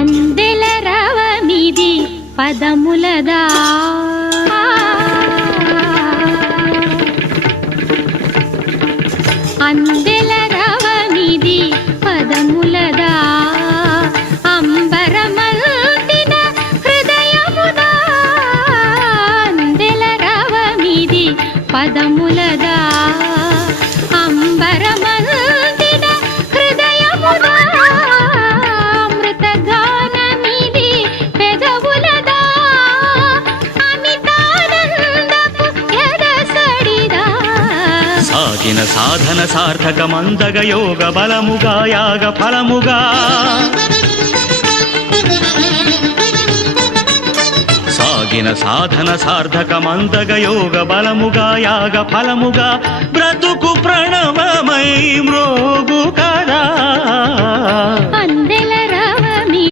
అందెల రవమిది పదములదా అందెల రవమిది పదములదా అంబరమల్దిన హృదయముదా అందెల రవమిది పదములదా అంబరమల్దిన హృదయముదా అమృతగానమిది పెదవులదా అమితానందపు ఎదసడిదా సాగిన సాధన సార్థకమందగ యోగ బలముగా యాగ ఫలముగా సాగిన సాధన సార్థకమందగ యోగ బలముగా యాగ ఫలముగా బ్రతుకు ప్రణవమై మ్రోగు కదా అందెల